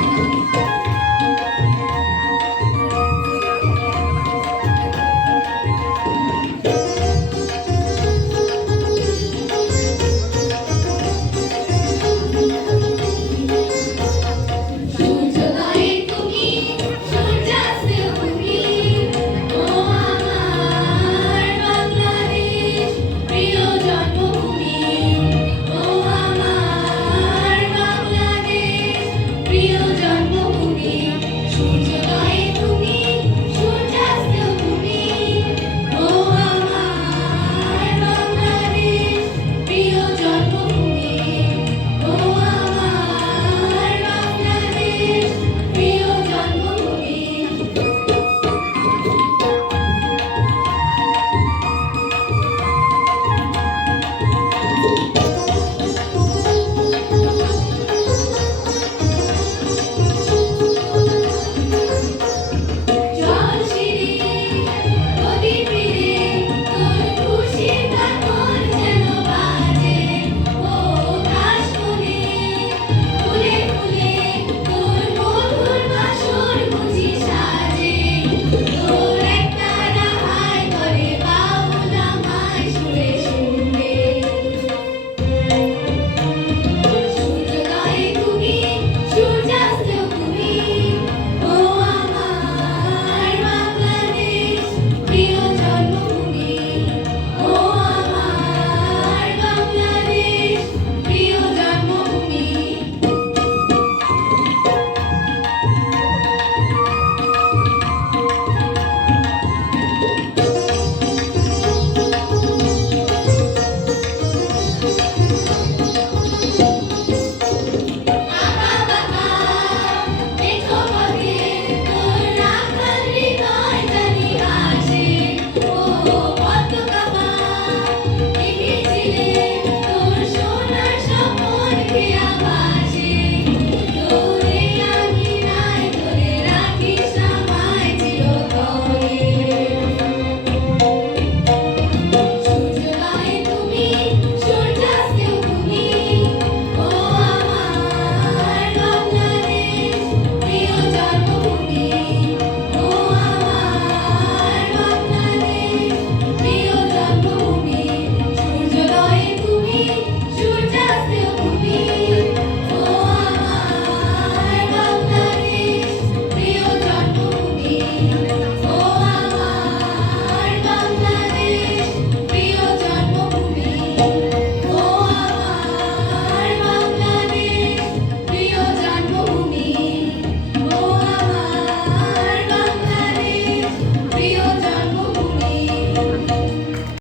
Thank you.